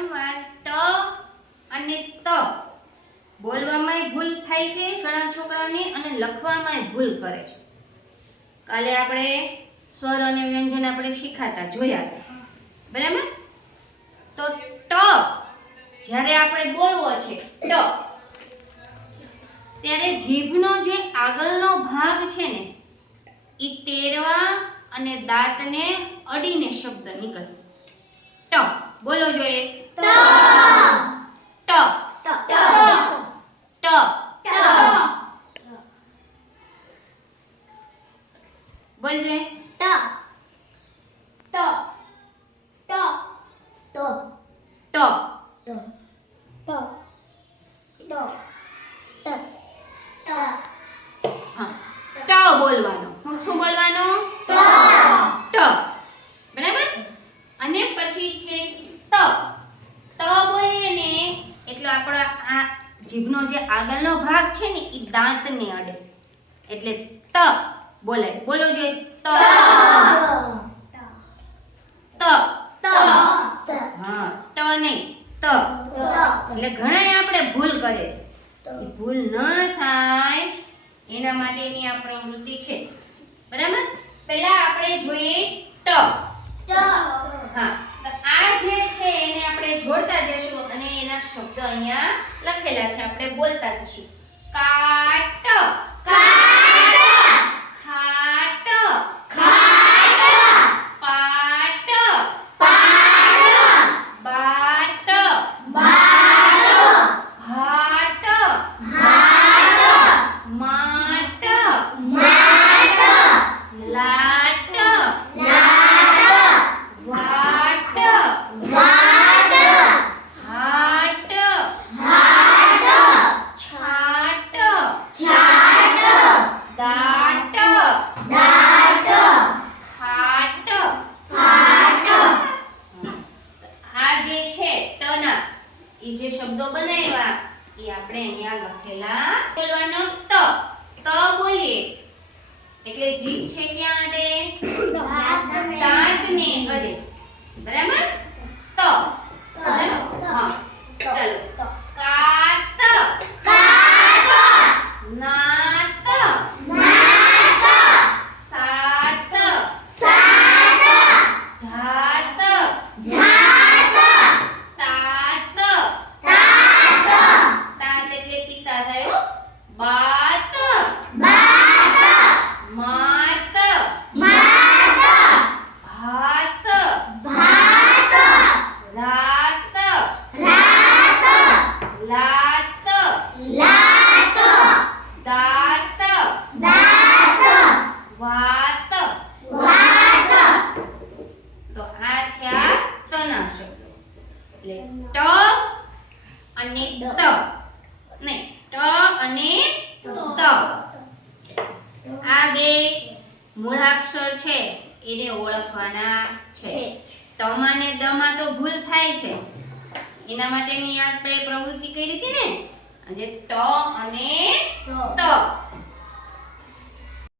વારંવાર ટ અને ત બોલવામાં ભૂલ થાય છે ઘણા છોકરાઓને અને લખવામાં ભૂલ કરે છે. કાલે આપણે સ્વર અને વ્યંજન આપણે શીખાતા જોયા હતા, બરાબર? તો ટ જ્યારે આપણે બોલવો છે ટ, ત્યારે જીભનો જે આગળનો ભાગ છે ને એ ટેરવા અને દાંતને અડીને શબ્દ નીકળે. ટ બોલો જોઈએ. ટ ટ ટ ટ બોલજે. ટ ટ ટ ટ ટ હા, ટ બોલવાનો. શું બોલવાનો? ટ. બરાબર? અને પછી છે ત. ત બોલીએ ને એટલે આપણો આ જીભનો જે આગળનો ભાગ છે ને એ દાંતને અડે એટલે ત બોલાય. બોલો જોઈએ. ત ત. હા, ટ નહીં ત. એટલે ઘણાય આપણે ભૂલ કરે છે. એ ભૂલ ન થાય એના માટેની આ પ્રવૃત્તિ છે, બરાબર? પહેલા આપણે જોઈએ ટ. હા, તો આ જે છે એને આપણે જોડતા જશું અને એના શબ્દ અહીંયા લખેલા છે, આપણે બોલતા જશું. કાટ ખાટ પાટ બાટ ભાટ માટ લાટ વાટ હાટ છાટ દાટ ખાટ. આ જે છે ટના એ જે શબ્દો બનાવ્યા એ આપણે અહીંયા લખેલા. બોલવાનો ત. ત બોલીએ એટલે જીભ છે ક્યાં અડે? દાંતને અડે, બરાબર? ત. હા, ચાલો. કાત નાત સાત જાત તાત. તાત એટલે પિતા થાય હો. બાત માત ભાત રાત લાત દાત વાત. તો આ થયા તના શબ્દો. એટલે ટ અને ત નહીં, ટ અને ત. આ બે મૂળાક્ષર છે એને ઓળખવાના છે. તમાં ને દમાં તો ભૂલ થાય છે, એના માટેની આપણે પ્રવૃત્તિ કરી હતી ને, આજે ટ અને ત.